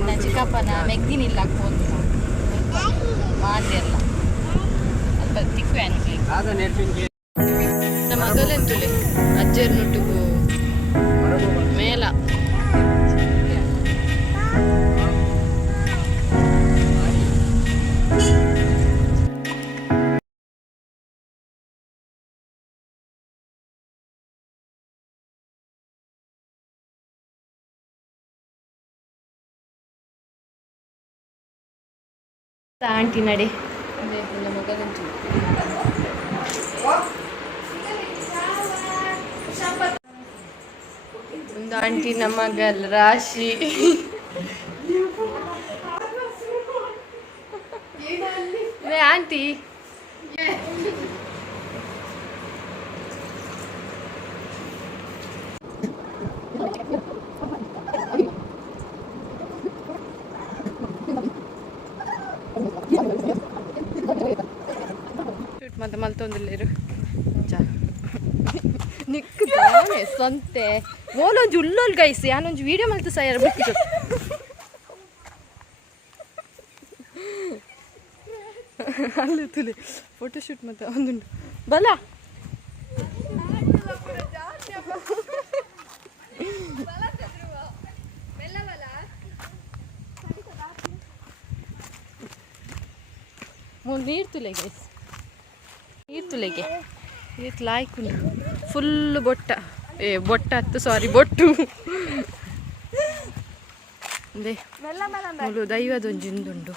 ಮೇಕಪ್ಪನ ಮೆಗ್ದಿನ ಇಲ್ಲ ಮಾಡಿರಲ್ಲ ಅಲ್ಲ. ತಿಕ್ಕು ಅನ್ಕ್ಲಿ ಆದ ನೆರ್ಪಿನ್ಗೆ ನಮ್ಮ ಮಗಲೆಂತುಲೆ ಅಜ್ಜರ್ ನುಟ್ಟುಗು ಆಂಟಿ ನಡಿ. ಒಂದು ಆಂಟಿ ನಮಗಲ್ ರಾಶಿ. ಆಂಟಿ. ಮತ್ತೆ ಮಲ್ತೊಂದಿಲ್ಲೇರು ಚಾ ನಿಕ್ಕದಾನೆ ಸ್ವಂತೆ ಓಲೊಂಜಿ ಉಲ್ಲೋಲ್ ಗೈಸ್, ಯಾನೊಂಜಿ ವಿಡಿಯೋ ಮಲ್ತು ಸಹ ಬಿಟ್ಟು ಅಲ್ಲಿ ತುಲಿ ಫೋಟೋ ಶೂಟ್ ಮತ್ತೆ ಒಂದುಂಟು. ಬಲ. ಮೂರು ನೀರು ತುಲೆ ಗೈಸ್. ನೀರು ಈತ್ ಇದು ಲಾಯ್ಕುಂಡು ಫುಲ್ ಬೊಟ್ಟ. ಏ, ಬೊಟ್ಟ ಹತ್ತು ಸಾರಿ ಬೊಟ್ಟು. ಅದೇ ದೈವದೊಂಜಿಂದುಂಡು.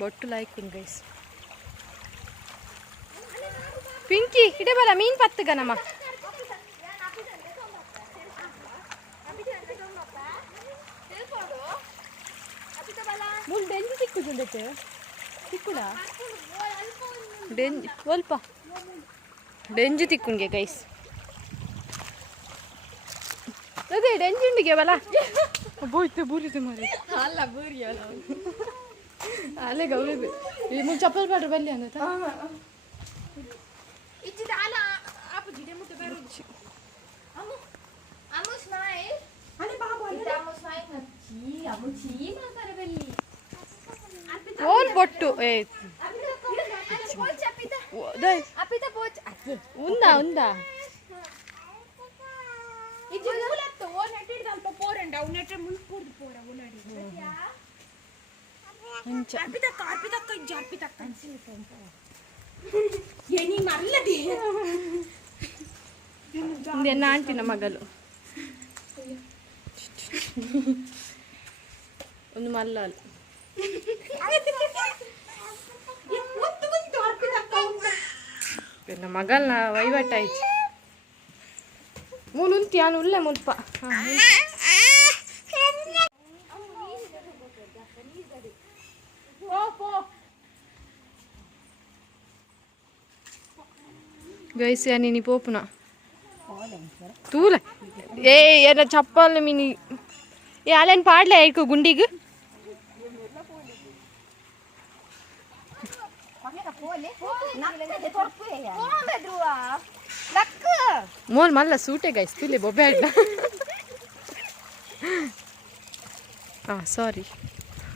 ಬೊಟ್ಟು ಲಾಯ್ಕುಂಡು ಗೈಸ್. ಪಿಂಕಿ ಇಡೆ ಬರ ಮೀನ್ ಪತ್ತಗ ನಮ್ಮ ಮುಲ್ ಡೆಂಜಿ ಸಿಕ್ಕುದುಂಡತೆ ಸಿಕ್ಕುಡ ಡೆಂಜಿ ಸ್ವಲ್ಪ ಡೆಂಜಿ ತಿಕ್ಕುಂಗೆ ಗೈಸ್. ಅದೇ ಡೆಂಜಿ ಉಂಡಿಗೆ ಬಲ. ಬೋಯ್ತು ಬೂರಿದು ಮಾರಿ. ಅಲ್ಲ ಬೂರಿ ಅಲ್ಲೇ ಗೌರಿ ಈ ಮುಂಚೆ ಚಪ್ಪಲ್ ಬಾಡ್ರ ಬಲ್ಲಿ ಅಂದ ಇಚ್ಚಿದ ಅಲ್ಲ ಆಪು ಜಿಡೆ ಮುಟ್ಟ ಬೇರೆ ಅಮ್ಮು ಅಮ್ಮು ಸ್ಮೈಲ್ ಅರೆ ಬಾಬು ಅಲ್ಲ ಅಮ್ಮು ಸ್ಮೈಲ್ ನಚ್ಚಿ ಅಮ್ಮು ಚೀ ಮಾತಾರೆ ಬಲ್ಲಿ ಓಲ್ ಬೊಟ್ಟು ಏ ಪೋಚ್ ಅಪ್ಪಿತ ಓ- ದೈ ಅಪ್ಪಿತ ಪೋಚ್ ಅಕ್ಕೆ ಉಂದ ಉಂದ ಇದು ಮೂಲತ್ತು ಓ ನೆಟ್ಟಿಡ್ದ ಅಲ್ಪ ಪೋರಂಡ ಅವು ನೆಟ್ರೆ ಮುಳ್ಕೂಡ್ದು ಪೋರ ಉನಾಡಿ ಮುಂಚೆ ಇಂದೆನ್ನ ಆಂಟಿನ ಮಗಳು. ಒಂದು ಮುತ್ತು ಅರ್ಪಿತಕ್ಕ ನನ್ನ ಮಗಲ್ನ ವಹಿವಾಟ ಆಯ್ತು. ಮೂನುಂತಿ ಯಾನು ಉಲ್ಲೆ ಮುಲ್ಪ ಗೈಸ್ ಯಾನಿ ಪೋಪುನ ತೂಲ ಏ ಏನ ಚಪ್ಪಲ್ ಮಿನಿ ಏ ಅಲ್ಲೇನು ಪಾಡ್ಲೆ ಐಕು ಗುಂಡಿಗೆ ಮೋಲ್ ಮಲ್ಲ ಸೂಟೆ ಗೈಸ್ ತುಲೆ ಬೊಬ್ಬೆ ಅಡ್ಡ ಹಾಂ ಸಾರಿ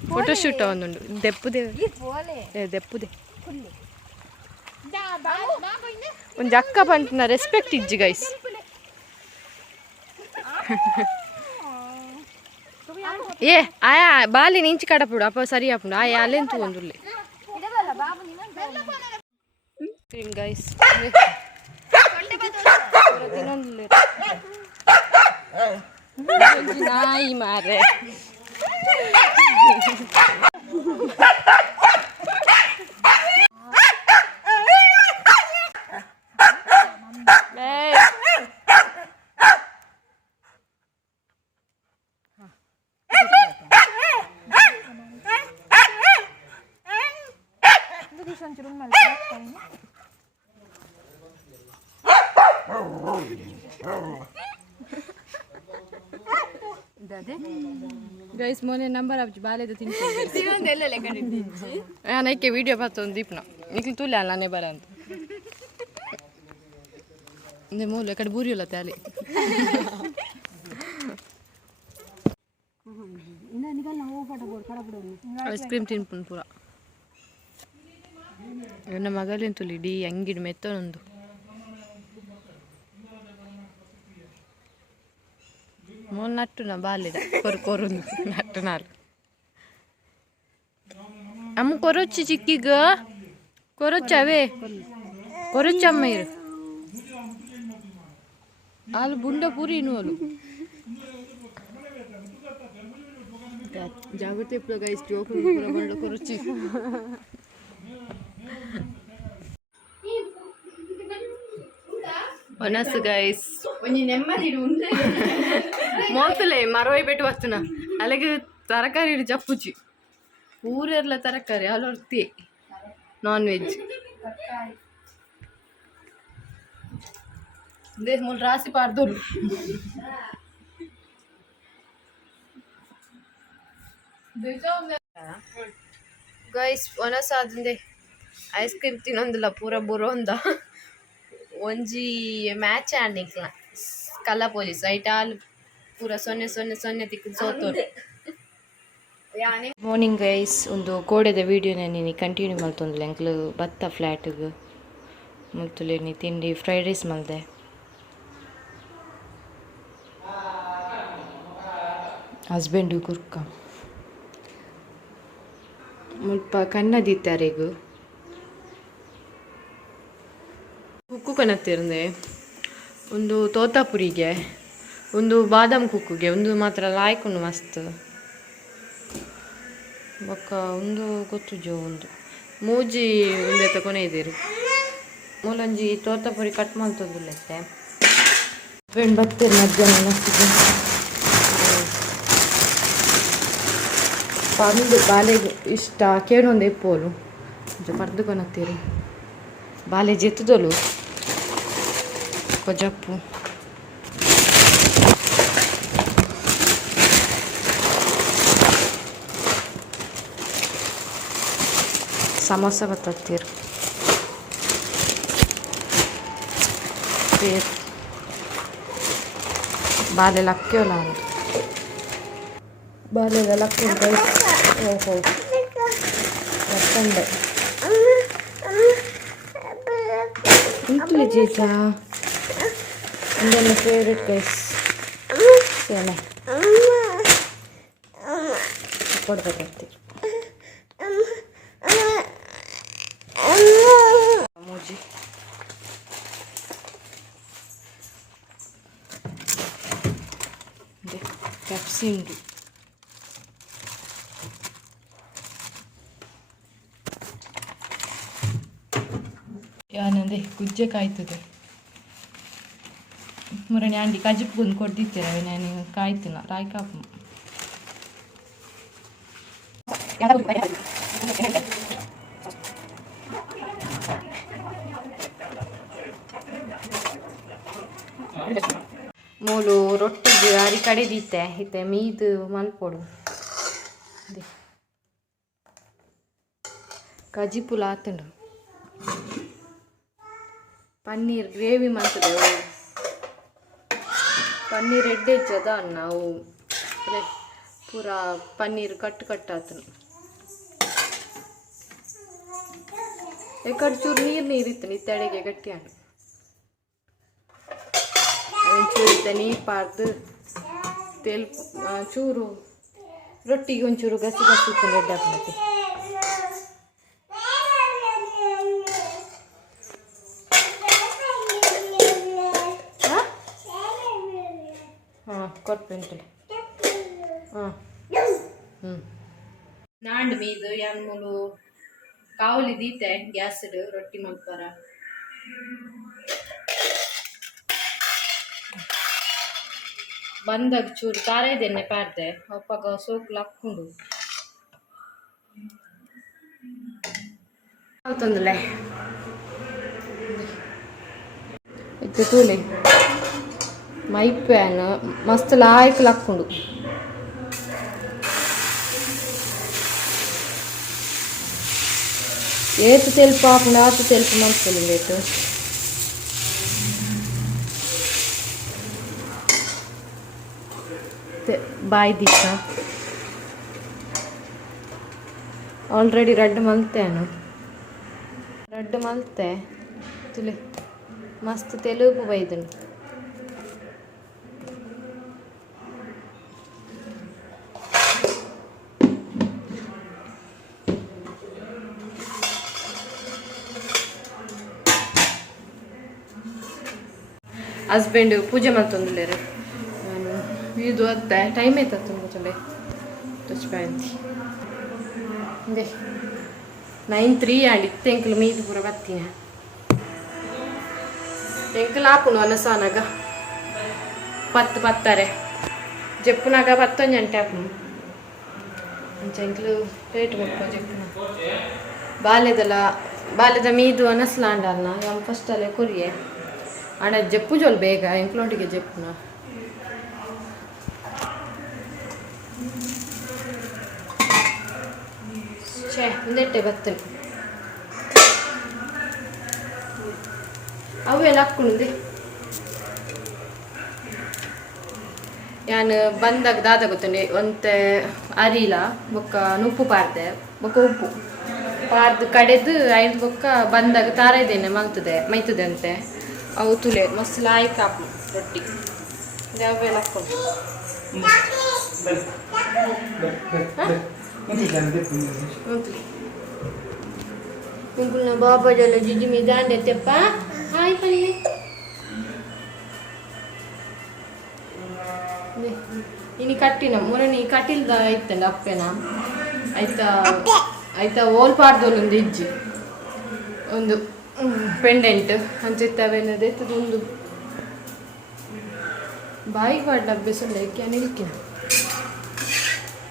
ಫೋಟೋ ಶೂಟ್ ಒಂದುಂಡು ದೆಪ್ಪುದೆ ಏ ದೆಪ್ಪುದೆ ಒಂದು ಅಕ್ಕ ಬಂಟಿನ ರೆಸ್ಪೆಕ್ಟ್ ಇಜ್ಜಿ ಗೈಸ್ ಏ ಆಯಾ ಬಾಲಿ ನಿಂಚಿ ಕಡಪುಡು ಅಪ್ಪ ಸರಿ ಆಪುಂಡು ಆಯಾ ಅಲ್ಲೆಂತು ಒಂದುಲ್ಲೆ ಗೈಸ್ ತಿನ್ನೊಂದಿಲ್ಲ ನಾಯಿ ಮಾರೆ ಏಯ್. ಗೈಸ್ ಮೊನ್ನೆ ನಂಬರ್ ಆಪ್ಜಿ ಬಾಲೆದ ತಿಂತೀನಿ ನೈಕೆ ವಿಡಿಯೋ ಬರ್ತ ಒಂದು ದೀಪ್ನ. ನಿಕ್ಲು ತುಲೆ ಅಲ್ಲ ನಾನೇ ಬರ ಅಂತ. ಇಂದೆ ಮೂಲ ಕಡೆ ಬೂರಿ ಇಲ್ಲ ತ್ಯಾಲಿ ಐಸ್ ಕ್ರೀಮ್ ತಿನ್ಪುನ್ ಪೂರ. ನನ್ನ ಮಗಲಿನ ತುಲಿ ಇಡೀ ಅಂಗಿಡ್ ಮೆತ್ತೊಂದು ಮೂಲ ನಟ್ಟು ನಾ ಬಾಲಿದ ಕೊರು ಕೊರುಂದು ನಟ್ಟು ನಾಲ್ అమ్మ కొరొచ్చు చిక్కిగా కొరొచ్చావే కొరొచ్చమ్మ మీరు వాళ్ళు బుండ పూరి వాళ్ళు జాగ్రత్త ఇప్పుడు గైస్ జోకులు కొరొచ్చి ఒనస్ గైస్ మోతులే మరవై పెట్టి వస్తున్నా అలాగే తరకారీ చప్పుచ్చి ಅಲ್ಲಿಗೆ ತರಕಾರಿ ತರಕಾರಿ ಅಲ್ಲೊರ್ತಿ ನಾನ್ ವೆಜ್ ದೇಹ ಮೂಲ ರಾಸಿ ಪಾರ್ದೋರು ಗೈಸ್ ಒನಸಾದಂದೆ ಐಸ್ ಕ್ರೀಮ್ ತಿನ್ನೊಂದಿಲ್ಲ, ಪೂರ ಬುರೋಂದ. ಒಂಜಿ ಮ್ಯಾಚ್ ಆಡ್ನಿಕ್ಲ ಕಲ್ಲ ಪೊಲೀಸ್ ಐಟಾಲ್ ಪೂರ ಸೊನ್ನೆ ಸೊನ್ನೆ ಸೊನ್ನೆ ತಿಕ್ಕ ಸೋತೋರು ಮಾರ್ನಿಂಗ್ ಗೈಸ್ ಒಂದು ಕೋಡೆದ ವೀಡಿಯೋನ ನೀನು ಕಂಟಿನ್ಯೂ ಮಲ್ತೊಂದಿಲ್ಲ ಎಂಕ್ಲು ಬತ್ತ ಫ್ಲ್ಯಾಟಿಗೆ ಮಲ್ತುಲೆ ನೀ ತಿಂಡಿ ಫ್ರೈಡ್ ರೈಸ್ ಮಲ್ದೆ. ಹಸ್ಬೆಂಡ್ ಕುರ್ಕ. ಮುಲ್ಪ ಕನ್ನದಿತ್ತಾರೆ ಈಗ ಕುಕ್ಕು ಕನತ್ತಿರಂದೆ ಒಂದು ತೋತಾಪುರಿಗೆ, ಒಂದು ಬಾದಾಮ್ ಕುಕ್ಕುಗೆ, ಒಂದು ಮಾತ್ರ ಲಾಯ್ಕೊಂಡು ಮಸ್ತ್. ಬೊಕ್ಕ ಒಂದು ಗೊತ್ತುಜೋ ಒಂದು. ಮೂಜಿ ಉಂದೆತ ತಕೊನೆ ಇದ್ದೀರಿ ಮೂಲಂಜಿ ತೋತಾಪುರಿ ಕಟ್ ಮಾಡ್ತದಿಲ್ಲತ್ತೆ ಫ್ರೆಂಡ್ ಬರ್ತೀರಿ ಮಧ್ಯಾಹ್ನ ಮಸ್ತಿಗೆ ಪಂದು ಇಷ್ಟ, ಕೇಳೊಂದು ಎಪ್ಪೋಲು. ಪರ್ದು ಕೊನತ್ತೀರಿ. ಬಾಲೆ ಜೆತ್ತದಲು. ಕೊಜಪ್ಪು. ಸಮೋಸ ಬತ್ತತ್ತೀರು ಬೇರ್ ಬಾಲೆ ಲಕ್ಕ್ಯೋಲ ಅಂತ ಬಾಲೆದ ಲಕ್ಕ ಗೈಸ್ ಓಹೋ ಲಕ್ಕಂಡೆ ಇಂಟ್ಲಿ ಜೀಜಾ ನನ್ನ ಫೇವ್ರೆಟ್ ಗೈಸ್ ಸೇನೆ ಕೊಡ್ಬೇಕಾಗ್ತೀರಿ ಮೂಜಿ ಉಂಟು ಯಾನಂದೆ ಗುಜ್ಜೆ ಕಾಯ್ತದೆ ಮುರಣಿ ಆಂಟಿ ಕಜಿಪ್ಗೊಂದು ಕೊಡ್ದಿತ್ತೀರ ನಾನು ಕಾಯ್ತಿನ ರಾಯ್ ಕಾಪು ಮೂಲು ರೊಟ್ಟಿಗೆ ಕಡೆದಿತ್ತೆ. ಇತ್ತೆ, ಮೀದು ಮಲ್ಪೊಡು. ದೆ. ಕಜಿಪುಲ ಆತುಂಡು ಪನ್ನೀರ್, ಗ್ರೇವಿ ಮಾಡ್ತದೆ ಪನ್ನೀರ್ ಎಡ್ಡೆ ಇಜ್ಜದ ನಾವು ಪೂರ ಪನ್ನೀರ್ ಕಟ್ ಕಟ್ ಆತನು ಎಕಡೆ ಚೂರು ನೀರ್ ನೀರು ಇತ್ತು ನಿತ್ತೆಡೆಗೆ ಗಟ್ಟಿ ಹಣ್ಣು ಒಂಚೂರು ಇತ್ತ, ನೀರು ಪಾರ್ದು. ತೆಲ್ ಚೂರು, ರೊಟ್ಟಿಗೆ ಒಂಚೂರು ಗಸಿ ಗಸಿ ರೆಡ್ ಹಾಕ್ಬೇಕು ಹಾಂ? ಕೊಟ್ಬಿಂಟು ಹಾಂ. ಹ್ಞೂ ನಾಂಡ್ ಮೀದು ಯಾನ್ ಮೂಲು ಕಾವಲಿ ದೀತೆ ಗ್ಯಾಸ್ ರೊಟ್ಟಿ ಮಲ್ಪಾರ ಬಂದಾಗ ಚೂರು ಕಾರದೇನೆ ಪಾಡ್ದೆ ಅಪ್ಪಾಗ ಸೋಕ್ಲು ಹಾಕ್ಕೊಂಡು ತಂದಲೆ ಇದು ತೂಲೆ. ಮೈ ಪ್ಯಾನ್ ಮಸ್ತ್ ಲಾಯ್ಕ್ ಹಾಕ್ಕೊಂಡು ಏತು ತೆಲ್ಪ ಹಾಕೊಂಡು ಆತು ತೆಲ್ಪ ಮಾಡ್ಕೊಳ್ಳಿ ಲೇಟು. ಬೇಕು ಬಾಯ್ ದೀಪ ಆಲ್ರೆಡಿ ರೆಡ್ ಮಲ್ತೇನು ರೆಡ್ ಮಲ್ತೆ. ತುಲೆ, ಮಸ್ತ್ ತೆಲುಗು ಬೈದನು ಹಸ್ಬೆಂಡ್ ಪೂಜೆ ಮಾಡ್ತಂದಿಲ್ಲ ಇದು ಅತ್ತೆ ಟೈಮ್ ಆಯ್ತು ತುಂಬ ಟಚ್ ಪ್ಯಾಂತಿ ಅದೇ ನೈನ್ ತ್ರೀ ಆಂಡ್ ಇತ್ತು ಎಂಕಲ್ ಮೀದು ಪೂರ ಬರ್ತೀನಿ. ಎಂಕಲ್ ಆಪುನು ಅನಸಾನಾಗ ಪತ್ತು ಪತ್ತಾರೆ. ಜಪ್ಪುನಾಗ ಪತ್ತೊಂದು ಗಂಟೆ ಹಾಪುನು ಅಂಚ ಎಂಕಲು ರೇಟ್ ಮುಟ್ಕೊ ಜಪ್ಪುನ ಬಾಲ್ಯದಲ್ಲ ಬಾಲ್ಯದ ಮೀದು ಅನಸ್ಲಾಂಡ ಅನ್ನ ನಮ್ಮ ಫಸ್ಟ್ ಅಲ್ಲೇ ಕೊರಿಯೆ. ಅಣ್ಣ ಜಪ್ಪು ಜೋಲ್ ಬೇಗ, ಎಂಕ್ಲೊಂಟಿಗೆ ಜಪ್ಪುನ. ಛೇ ಒಂದೆಟ್ಟೆ ಬರ್ತೇನೆ. ಅವೆಲ್ಲ ಹಾಕ್ಕೊಂಡೆ ಯಾನು ಬಂದಾಗ ದಾದ ಗೊತ್ತುಂಡೆ ಒಂತೆ ಅರಿಲ, ಬೊಕ್ಕ ನುಪ್ಪು ಪಾರ್ದೆ, ಬೊಕ್ಕ ಉಪ್ಪು. ಪಾರ್ದು ಕಡೆದು ಐದು ಬೊಕ್ಕ ಬಂದಾಗ ತಾರೈದೇನೆ ಮಲ್ತದೆ, ಮೈತದೆ ಅಂತೆ. ಅವು ತುಲೆ ಮಸ್ತ್ ಲಾಯ್ಕ್ ಹಾಕು ರೊಟ್ಟಿ. ಅವೆಲ್ಲ ಹಾಕ್ಕೊಂಡು. ಕುಂಕುಲ್ನ ಬಾಬಾಜಲ್ಲ ಜಿಜಿ ಮಿ ದಾಂಡೆ ತೆಪ್ಪ ಹಾಯ್ ಪಲ್ಲಿ ಇನಿ ಕಟ್ಟಿನ ಮುರಣಿ ಕಟ್ಟಿಲ್ದ ಐತಂಡ ಅಪ್ಪೆನ ಆಯ್ತಾ ಆಯ್ತಾ ಓಲ್ ಪಾಡ್ದೋಲ್ ಒಂದು ಇಜ್ಜಿ ಒಂದು ಪೆಂಡೆಂಟ್ ಅಂಚಿತ್ತವೇನದೆ ಒಂದು ಬಾಯಿ ಪಾಡ್ ಸೊಳ್ಳೆ ಕ್ಯಾನ್ ಇಲ್ಕಿನ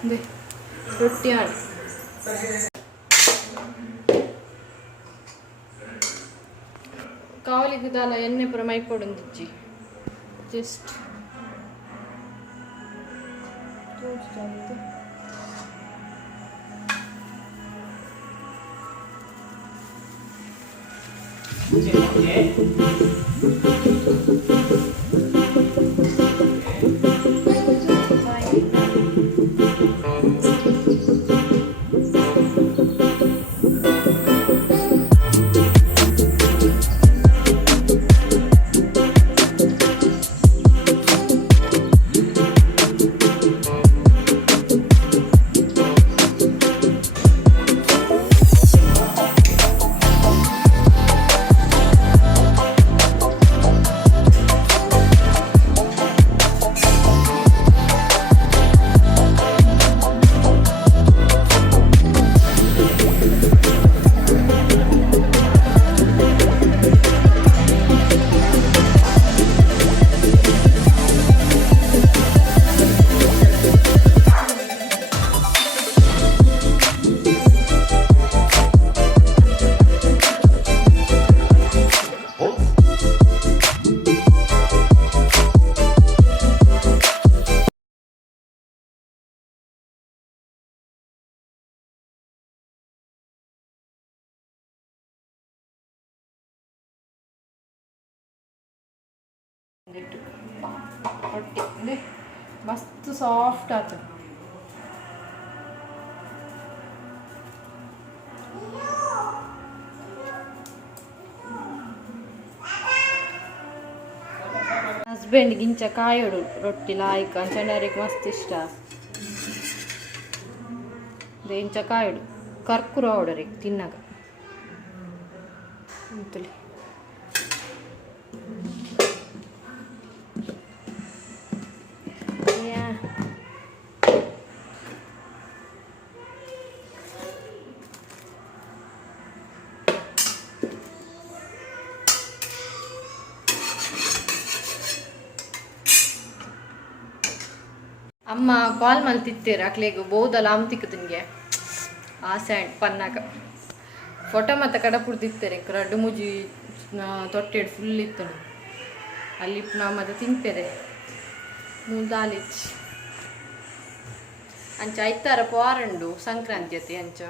ದೇ ರೊಟ್ಟಿ ಆಡಿ ಕಾವಲಿಗೆ ಎಣ್ಣೆ ಪುರ ಮೈ ಕೊಡೊಂದಿಜ್ಜಿ ಜಸ್ಟ್ ರೊಟ್ಟಿ ಅಂದ್ರೆ ಮಸ್ತ್ ಸಾಫ್ಟ್ ಆತು ಹಸ್ಬೆಂಡ್ ಗಿಂಚ ಕಾಯೋಡು ರೊಟ್ಟಿ ಲಾಯ್ಕ ಅಂಚಂಡರಿಗೆ ಮಸ್ತ್ ಇಷ್ಟ ಅದೇ ಇಂಚ ಕಾಯೋಡು ಕರ್ಕುರ ಅವಡರಿಗೆ ತಿನ್ನಾಗ ಅಂತಲಿ ಕಾಲ್ ಮಲ್ತಿತ್ತೇರ ಅಕ್ಲೆಗ್ ಬೋದಲ್ಲ ಆಮ್ ತಿನ್ಗೆ. ಆಸೆ ಆಂಡ್ ಪನ್ನಾಗ. ಫೋಟೋ ಮತ್ತೆ ಕಡ ಪುಡ್ದಿತ್ತೇರೆ ರಡ್ಡು ಮುಜಿ ತೊಟ್ಟೆಡ್ ಫುಲ್ ಇತ್ತು. ಅಲ್ಲಿ ನಾ ಮತ್ತೆ ತಿಂತೇರೆ. ಮುಂದಾಲಿಚ್ ಅಂಚ ಐತಾರ ಪಾರಂಡು ಸಂಕ್ರಾಂತಿ ಅತಿ ಅಂಚ.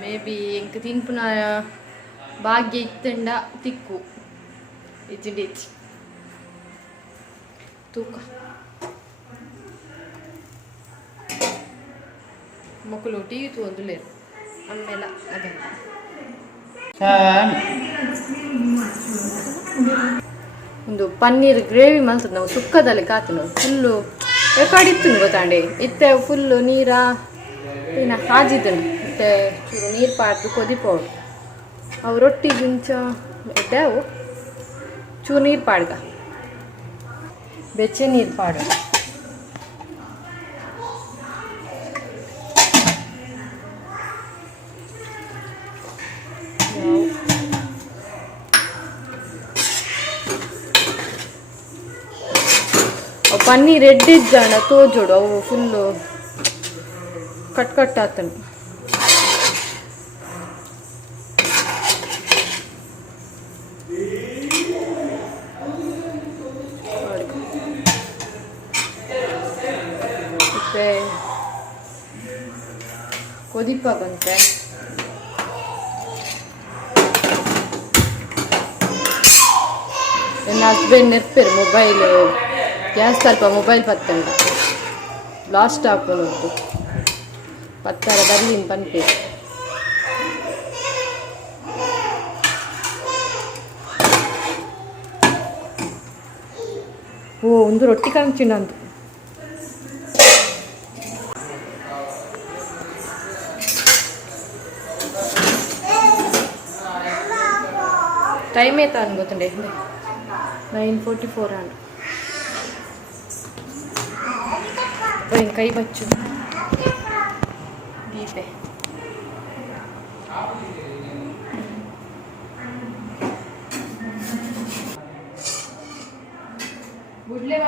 ಮೇ ಬಿ ಎಂಕ್ ತಿನ್ಪುನ, ಭಾಗ್ಯ ಇತ್ತಂಡ, ತಿಕ್ಕು. ಇಜ್ಜಿಂಡಿಚ್ ತೂಕ ಟಿ ವಿ ತೂಂದುಲೇರು ಆಮೇಲೆ ಅದೇ ಒಂದು ಪನ್ನೀರ್ ಗ್ರೇವಿ ಮಾಡ್ತದೆ ನಾವು ಸುಕ್ಕದಲ್ಲಿ ಕಾತನು ಫುಲ್ಲು ರೆಕಾರ್ಡ್ ಇತ್ತು ಗೊತ್ತಾಂಡೆ. ಇತ್ತೆ ಫುಲ್ಲು ನೀರ ಇನ್ನು ಹಾಜಿದ್ದನು ಮತ್ತೆ ಚೂರು ನೀರು ಪಾಡ್ದು ಕೊದಿಪೋಡು ಅವು ರೊಟ್ಟಿ ಗಿಂಚ ಅವು. ಚೂರು ನೀರು ಪಾಡ್ಗ ಬೆಚ್ಚೆ ನೀರು ಪಾಡು ಅವು ಪನ್ನೀರ್ ರೆಡ್ ಇದ್ದಾಣ ತೋಜೋಡು ಅವು ಫುಲ್ಲು ಕಟ್ ಕಟ್ ಆತನು ಮತ್ತೆ ಕೊದಿಪ ಬಂತೆ. ನನ್ನ ಹಸ್ಬೆಂಡ್ ನೆರ್ಪೇರು ಮೊಬೈಲ್ ಗ್ಯಾಸ್ ಸ್ವಲ್ಪ ಮೊಬೈಲ್ ಪತ್ತಂಡ. ಲಾಸ್ಟ್ ಹಾಕೊಂಡು ಪತ್ತಾರ ಬರ್ಲಿನ್ ಪನ್ಪೆ ಓ, ಒಂದು ರೊಟ್ಟಿ ಕಾಣ್ತೀನಿ ಅಂತ ಟೈಮ್ ಆಯ್ತಾ ಅನ್ ಗೊತ್ತುಂಡೆ ನೈನ್ ಫೋರ್ಟಿ ಫೋರ್ ಆನ್ ಏನು ಕೈ ಬಚ್ಚು ದೀಪೆ ಗುಡ್ಲೆ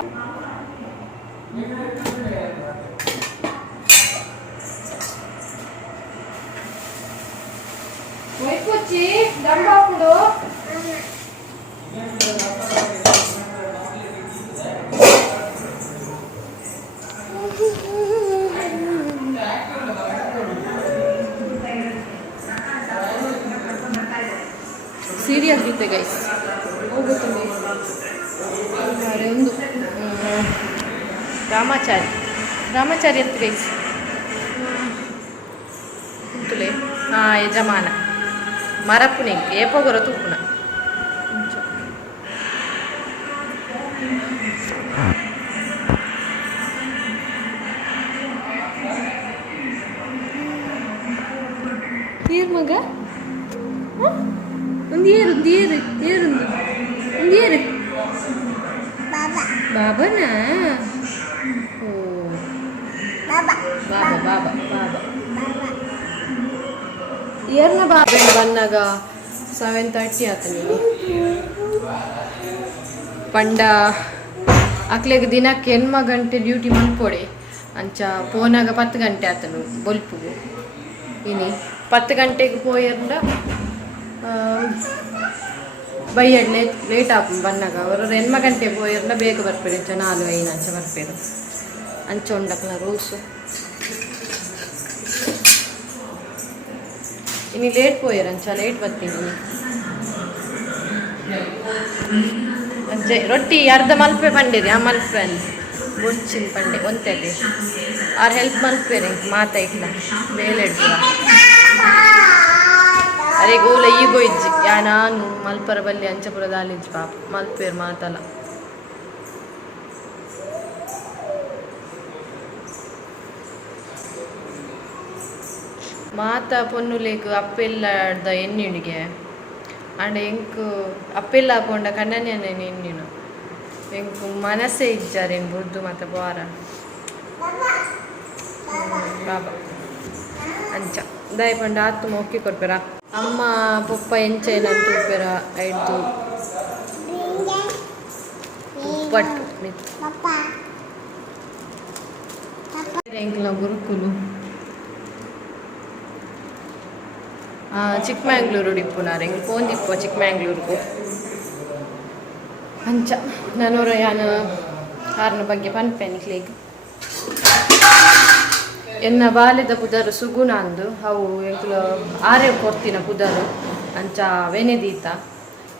గైస్ గుర్తులే? యజమాన. మరపు నేను ఏ పొగర తూపున మగ. ఉంది ఏరు ఉంది ఏరు ఏరుంది. ఉంది ఏరు. బాబానా? ಬಾಬಾ ಬಾಬಾ ಬಾಬಾ ಏರ್ನ ಬಾಬೆ ಬಂದಾಗ ಸೆವೆನ್ ತರ್ಟಿ ಆತ ನೀವು ಪಂಡ ಅಕ್ಲೆಗ್ ದಿನಕ್ಕೆ ಎನ್ಮ ಗಂಟೆ ಡ್ಯೂಟಿ ಮನ್ಪೊಡೆ. ಅಂಚ ಪೋನಾಗ ಪತ್ತು ಗಂಟೆ ಆತನು ಬೊಲ್ಪುಗು. ಇನಿ ಪತ್ತು ಗಂಟೆಗೆ ಪೋಯರ್ಂಡ ಬೈಯಡ್ ಲೇಟ್ ಲೇಟ್ ಆಪು ಬನ್ನಾಗ ಅವರು ಎನ್ಮ ಗಂಟೆ ಪೋಯರ್ಂಡ ಬೇಗ ಬರ್ಪೇರು ಅಂಚ ನಾಲ್ಕು ಐದು ಅಂಚ ಬರ್ಪೇರು. ಅಂಚ ಉಂಡಕ್ಲ ರೂಲ್ಸು ಇನ್ನು ಲೇಟ್ ಪೋಯರಂಚ ಲೇಟ್ ಬರ್ತೀನಿ ಅಂಚೆ ರೊಟ್ಟಿ ಅರ್ಧ ಮಲ್ಪೆ ಪಂಡಿರಿ ಆ ಮಲ್ಪೆ ಅಲ್ಲಿ ಬೊಚ್ಚಿನ ಪಂಡೆ ಒಂತೆಗೆ ಆರ್ ಹೆಲ್ಪ್ ಮಲ್ಪೇರೆ ಮಾತ ಇಟ್ಲ ಬೇಲೆ ಇಡ್ಲ ಅರೆ ಗೋಲ ಈಗೋ ಇಜ್ಜಿ ಯಾ ನಾನು ಮಲ್ಪರ ಬಲ್ಲಿ ಅಂಚಪುರ ದಾಲಿಜ್ಜಿ ಪಾಪ ಮಲ್ಪೇರು ಮಾತಲ್ಲ ಮಾತ ಪೊನ್ನುಲೇಕು ಅಪ್ಪೆಲ್ಲಾಡ್ದ ಎಣ್ಣಿಡಿಗೆ ಅಂಡ ಎಂಕು ಅಪ್ಪೆಲ್ಲ ಪೋಂಡ ಕಣ್ಣನ್ಯನ ಎಣ್ಣಿನು ಎಂಕು ಮನಸ್ಸೇ ಇಜ್ಜಾರೆ ಬುರ್ದು ಮತ್ತೆ ಬಾರ ಬಾಬಾ. ಅಂಚ. ದಾಯಿ ಪಂಡ ಆತು ಮೊಕ್ಕಿ ಕೊಡ್ಬೇರ ಅಮ್ಮ ಪಪ್ಪ ಎಂಚ ಏನಂತ ಉಪ್ಪೇರ ಐಡ್ದು ಉಪ್ಪಟ್ಟು ಮಿತ್ ಎಂಕ್ಲ ಗುರುಕುಲು. ಆ, ಚಿಕ್ಕಮ್ಯಾಂಗ್ಳೂರು ಡಿಪ್ಪುನಾರೆ ಹಿಂಗೆ ಪೋಂದಿಪ್ಪ ಚಿಕ್ಕಮಂಗ್ಳೂರಿಗೂ? ಅಂಚ. ನಾನು ಯಾನ ಕಾರ್ನ ಬಗ್ಗೆ ಪನ್ಪೆನ್ ಕ್ಲೀಗ್ ಎನ್ನ ಬಾಲ್ಯದ ಪುದರು ಸುಗುಣ ಅಂದು ಅವು ಎಂಕ್ಲು ಆರೆ ಕೊರ್ತಿನ ಪುದರು. ಅಂಚ ವೆನೆದೀತ.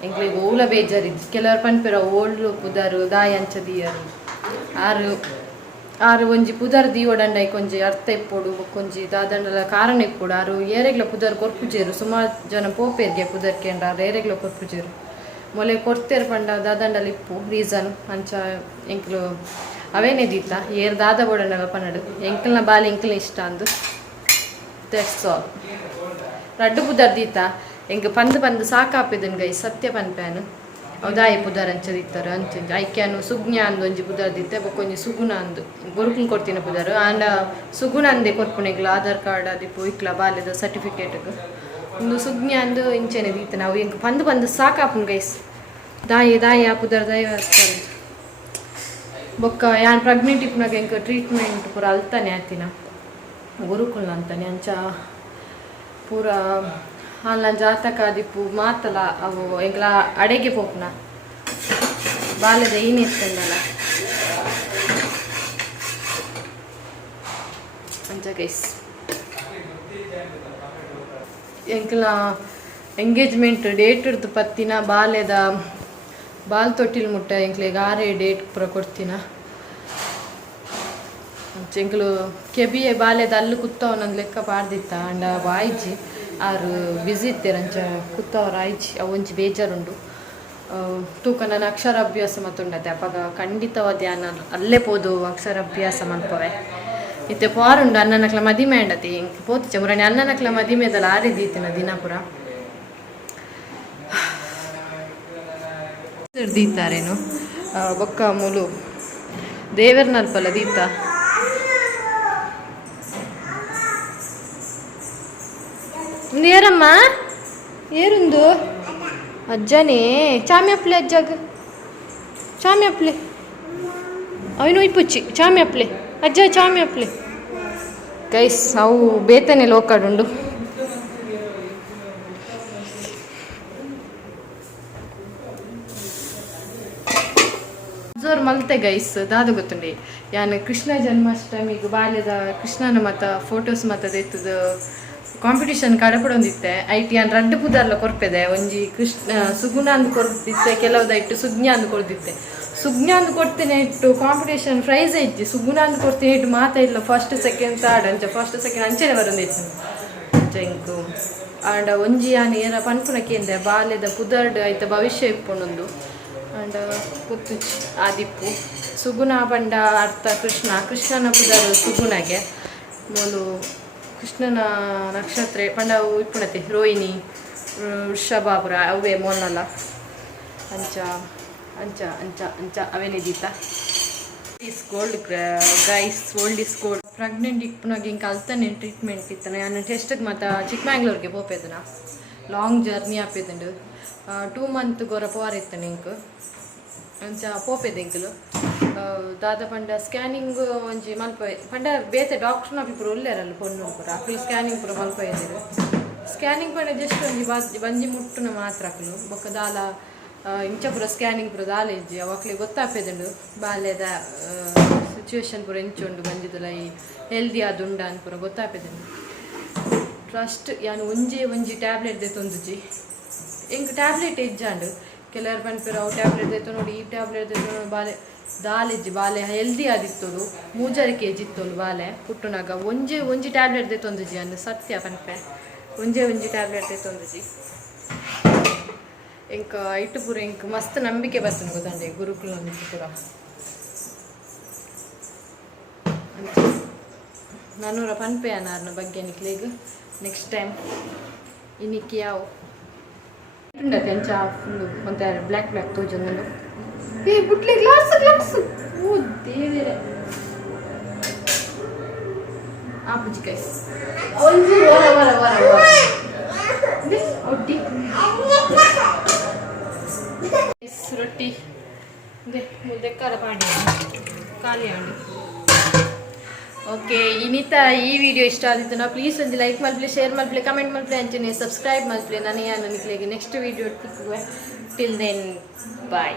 ಎಂಕ್ಲಿಗೆ ಓಲ ಬೇಜಾರಿದ್ದು ಕೆಲವರು ಪನ್ಪಿರ ಓಲ್ಡು ಪುದರು ದಾಯಿ ಅಂಚದಿಯರು ಆರು ಆರು ಒಂಜಿ ಪುದರ್ ದೀವಡಂಡ ಕೊಂಜಿ ಅರ್ಥ ಇಪ್ಪೊಡು ಕೊಂಜಿ ದಾದಂಡಲ ಕಾರಣ ಇಪ್ಪೊಡು ಆರು ಏರೆಗ್ಲ ಪುದರ್ ಕೊರ್ಪುಜೇರು. ಸುಮಾರು ಜನ ಪೋಪೇರ್ಗೆ ಪುದರ್ ಕೇಂದ್ರ ಆರು ಏರೆಗ್ಲ ಕೊರ್ಪುಜೇರು. ಮೊಲೆ ಕೊರ್ತೇರ್ ಪಂಡ ದಾದಂಡಲ ಇಪ್ಪು, ರೀಸನ್, ಅಂಚ ಎಂಕ್ಲು ಅವೇನೇ ದೀತ ಏರ್ ದಾದ ಬೋಡಂಡಲ ಪನ್ನಡು. ಎಂಕಲ್ನ ಬಾಲಿ ಎಂಕ್ಲ ಇಷ್ಟ ಅಂದು. ದಟ್ಸ್ ಆಲ್ ರಡ್ಡು ಪುದರ್ ದೀತ. ಎಂಕ್ ಪಂದು ಪಂದು ಸಾಕಾಪಿದನ್ ಗೈ ಸತ್ಯ ಪನ್ಪೇನು ಅವದಾಯ ಪುದರ್ ಅಂಚ ದಿತ್ತಾರೆ ಅಂಚ ಐಕ್ಯಾನು ಸುಜ್ಞ ಅಂದು ಒಂಜಿ ಪುದರ್ ದಿತ್ತೆ ಬೊಕ್ಕೊಂಜಿ ಸುಗುಣ ಅಂದು ಗುರುಕುನ್ ಕೊಡ್ತಿನ ಪುದರ್. ಆಂಡ ಸುಗುಣ ಅಂದೆ ಕೊರ್ಪುನೆಗ್ಲ ಆಧಾರ್ ಕಾರ್ಡ್ ಅದಿ ಇಕ್ಲ ಬಾಲ್ಯದ ಸರ್ಟಿಫಿಕೇಟ್ ಒಂದು ಸುಜ್ಞ ಅಂದು ಇಂಚೆನೆ ದೀತ ನಾವು. ಎಂಕ್ ಪಂದ್ ಪಂದ್ ಸಾಕಾಪುನ್ ಗೈಸ್. ದಾಯಿ ದಾಯಿ ಆ ಪುದರ್, ದಾಯ ಬೊಕ್ಕ ಯಾನ್ ಪ್ರೆಗ್ನೆಂಟ್ ಇಪ್ಪನಾಗ ಎಂಕ್ ಟ್ರೀಟ್ಮೆಂಟ್ ಪೂರ ಅಲ್ತಾನೆ ಆತಿನ. ಗುರುಕುಲ್ ಅಂತಾನೆ ಅಂಚ. ಪೂರ ಹಾಲ್ನ ಜಾತಕ ದಿಪ್ಪು ಮಾತಲ ಅವು ಎಂಗ್ಲ ಅಡೆಗೆ ಪೋಪುನ. ಬಾಲ್ಯದ ಏನಿರ್ತಂಡಲ್ಲ ಅಂಚ ಗೈಸ್ ಎಂಕ್ಲ ಎಂಗೇಜ್ಮೆಂಟ್ ಡೇಟ್ ಇಡ್ದು ಪತ್ತಿನ, ಬಾಲ್ಯದ ಬಾಲ್ ತೊಟ್ಟಿಲ್ ಮುಟ್ಟ ಎಂಕ್ಲಿಗೆ ಆರೇ ಡೇಟ್ ಪೂರ ಕೊಡ್ತಿನ. ಎಂಕ್ಲು ಕೆಬಿಯೆ ಬಾಲ್ಯದ ಅಲ್ಲು ಕುತ್ತವನೊಂದು ಲೆಕ್ಕ ಪಾಡ್ದಿತ್ತ ಅಂಡ ವಾಯ್ಜಿ ಆರು ಬ್ಯುಸಿ ಇತ್ತೇರು ಅಂಚ ಕುತ್ತವರ ಐಚಿ ಅವು ಒಂಜಿ ಬೇಜಾರುಂಡು ತೂಕ ನಾನು ಅಕ್ಷರಾಭ್ಯಾಸ ಮತ್ತುಂಡತೆ ಅಪ್ಪಗ ಖಂಡಿತವಾದ ಧ್ಯಾನ ಅಲ್ಲೇ ಪೋದು ಅಕ್ಷರಾಭ್ಯಾಸ ಮಲ್ಪವೆ ಇತ್ತೆ ಪಾರುಂಡು ಅನ್ನನಕ್ಲ ಮದಿಮೆ ಅಂಡತಿ. ಇಂಕ್ ಪೋತಿಚ ಮುರಣಿ ಅಣ್ಣನಕ್ಲ ಮದಿಮೆದಲ್ಲ ಆರಿದೀತಿನ ದಿನಪುರ. ದೀತಾರೇನು? ಆ, ಬೊಕ್ಕ ಮುಲು ದೇವರ್ನಲ್ಪಲ್ಲ ದೀತ. ನೇರಮ್ಮ? ಏರುಂದು ಅಜ್ಜನೇ ಚಾಮ್ಯಪ್ಲೆ ಅಜ್ಜಾಗ. ಚಾಮ್ಯಪ್ಲೆ ಅವನು ಇಪ್ಪುಚ್ಚಿ ಚಾಮ್ಯಪ್ಲೆ ಅಜ್ಜ ಚಾಮ್ಯಪ್ಲೆ ಗೈಸ್, ಅವು ಬೇತನೆ ಲೋಕಾಡುಂಡು ಜೋರ್ ಮಲ್ತೆ ಗೈಸ್, ದಾದ ಗೊತ್ತುಂಡಿ. ಯಾನ್ ಕೃಷ್ಣ ಜನ್ಮಾಷ್ಟಮಿಗೆ ಬಾಲ್ಯದ ಕೃಷ್ಣನ ಮತ ಫೋಟೋಸ್ ಮತ ದೆತ್ತದ ಕಾಂಪಿಟಿಷನ್ ಕಡಪಡೊಂದಿತ್ತೆ ಐಟಿ ಅಂದ್ರೆ ರಡ್ಡು ಪುದರ್ಲ ಕೊರ್ಪೆದೆ. ಒಂಜಿ ಕೃಷ್ಣ ಸುಗುಣ ಅಂದ್ ಕೊರ್ದಿತ್ತೆ, ಕೆಲವ್ದ ಇಟ್ಟು ಸುಜ್ಞ ಅಂದ್ ಕೊರ್ದಿತ್ತೆ. ಸುಜ್ಞ ಅಂದ್ ಕೊಡ್ತೇನೆ ಇಟ್ಟು ಕಾಂಪಿಟೇಷನ್ ಪ್ರೈಸ್ ಐತಿ ಸುಗುಣ ಅಂದ್ ಕೊಡ್ತೇನೆ ಇಟ್ಟು ಮಾತಾ ಇಲ್ಲ. ಫಸ್ಟ್ ಸೆಕೆಂಡ್ ಥರ್ಡ್ ಅಂಚ ಫಸ್ಟ್ ಸೆಕೆಂಡ್ ಅಂಚೆನೆ ಬರೋದಿತ್ತು ಚೆಂಕು ಆಂಡ ಒಂಜಿ ಆನೆ ಏನ ಪನ್ಪುನ ಕೇಂದ್ರ ಬಾಲ್ಯದ ಪುದರ್ಡ್ ಐತ ಭವಿಷ್ಯ ಇಪ್ಪೊಂದೊಂದು. ಅಂಡ್ ಗೊತ್ತು ಆದಿಪ್ಪು ಸುಗುಣ ಪಂಡ ಅರ್ಥ ಕೃಷ್ಣ. ಕೃಷ್ಣನ ಪುದರ್ ಸುಗುಣಗೆ. ಮೊಲು ಕೃಷ್ಣನ ನಕ್ಷತ್ರ ಪಂಡ ಉಪ್ಪುಣತೆ ರೋಹಿಣಿ ವೃಷಭಾಪುರ ಅವೇ ಮೋನಲ್ಲ ಅಂಚ ಅಂಚ ಅಂಚ ಅಂಚ ಅವೇನಿದ್ದೀತ is gold guys old is gold pregnant ಇಪ್ಪನಾಗ ಹಿಂಗೆ ಕಲ್ತಾನೆ ಟ್ರೀಟ್ಮೆಂಟ್ ಇತ್ತಾನೆ. ನಾನು ಟೆಸ್ಟಿಗೆ ಮತ್ತು ಚಿಕ್ಕಮ್ಯಾಂಗ್ಳೂರ್ಗೆ ಹೋಗ್ಬೇದನ ಲಾಂಗ್ ಜರ್ನಿ ಆಪಿದಂಡು ಟೂ ಮಂತ್ ಗೊರ ಇತ್ತಾನೆ ಇಂಕ್ ಅಂಚ ಪೋಪೆದ ಇಂಕಲು ದಾದ ಪಂಡ ಸ್ಕ್ಯಾನಿಂಗ್ ಒಂಜಿ ಮಲ್ಪ ಪಂಡ ಬೇತೆ ಡಾಕ್ಟರ್ನ ಇಬ್ಬರು ಒಳ್ಳೆಯರಲ್ಲ ಪೊಣ್ಣು ಪುರ ಅಕ್ಲು ಸ್ಕ್ಯಾನಿಂಗ್ ಪೂರ ಮಲ್ಪ ಸ್ಕ್ಯಾನಿಂಗ್ ಪಂಡ ಜಸ್ಟ್ ಒಂಜಿ ಬಾಜಿ ಮುಟ್ಟುನ ಮಾತ್ರ ಅಕ್ಕಲು. ಬೊಕ್ಕ ದಾಲ ಇಂಚ ಪೂರ ಸ್ಕ್ಯಾನಿಂಗ್ ಪೂರ ದಾಲ ಇಜ್ಜಿ. ಅವಕ್ಲೆ ಗೊತ್ತಾಪೆದುಂಡು ಬಾಲ್ಯದ ಸಿಚುವೇಶನ್ ಪೂರ ಎಂಚುಂಡು ಬಂದಿದ್ದಲ್ಲ ಈ ಹೆಲ್ದಿ ಆದುಂಡ ಅಂತ ಪೂರ ಗೊತ್ತಾಪೆದುಂಡು. ಫಸ್ಟ್ ಯಾನು ಒಂಜಿ ಒಂಜಿ ಟ್ಯಾಬ್ಲೆಟ್ ದೆತ್ತೊಂದುಜಿ ಎಂಕ್ ಟ್ಯಾಬ್ಲೆಟ್ ಎಜ್ಜಾಂಡು ಕೆಲವರು ಪನ್ಪಿರ ಅವು ಟ್ಯಾಬ್ಲೆಟ್ ದೆತ್ತು ನೋಡಿ, ಈ ಟ್ಯಾಬ್ಲೆಟ್ ದೆತ್ತು ಬಾಲೆ ದಾಲೆಜ್ಜಿ ಬಾಲೆ ಹೆಲ್ದಿ ಆದಿತ್ತೋಳು ಮೂಜಾರಿ ಕೆ ಜಿ ಇತ್ತೋಳು ಬಾಲೆ, ಪುಟ್ಟುನಾಗ ಒಂಜಿ ಒಂಜಿ ಟ್ಯಾಬ್ಲೆಟ್ ದೆತ್ತೊಂದುಜಿ ಅಂದು ಸತ್ಯ ಪನ್ಪೆ. ಒಂಜೆ, ಒಂಜಿ ಟ್ಯಾಬ್ಲೆಟ್ ದೆತ್ತೊಂದುಜಿ ಇಂಕ ಇಟ್ಟು ಪೂರ ಇಂಕ ಮಸ್ತ್ ನಂಬಿಕೆ ಬರ್ತದೆ ಗೊತ್ತಂಡೆ ಗುರುಕುಲ ಪೂರ. ನಾನೂರ ಪನ್ಪೆ ಅನ್ನ ಬಗ್ಗೆ ನಿಕ್ಲೀಗ ನೆಕ್ಸ್ಟ್ ಟೈಮ್ ಇನ್ನಿಕ್ಕೆ ಯಾವ. ಉಂಡ ಕೆಂಚ ಫುಲ್ಲು ಮತ್ತೆ ಬ್ಲ್ಯಾಕ್ ಬ್ಲ್ಯಾಕ್ ತೋಜೊಂದು ಏ ಬುಟ್ಲೆ ಗ್ಲಾಸ್ ಗ್ಲಾಸ್ ಓ ದೇವರೇ. ಒಂದು ವರ ವರ ವರ ಒಟ್ಟಿ ರೊಟ್ಟಿ. ದೆ ಮುಂದೆ ಖಾರ ಮಾಡಿ. ಖಾಲಿ ಆಡಿ ಓಕೆ ಇನ್ನಿತ ಈ ವಿಡಿಯೋ ಇಷ್ಟ ಆದಿತ್ತು ನಾವು ಪ್ಲೀಸ್ ಒಂದು ಲೈಕ್ ಮಲ್ಪ್ಲೆ ಶೇರ್ ಮಾಡ್ಲಿ ಕಮೆಂಟ್ ಮಾಡ್ಲಿ ಅಂಚನೆ ಸಬ್ಸ್ಕ್ರೈಬ್ ಮಾಡ್ಲಿ ನನಗೆ ನನಗೆ next video till then bye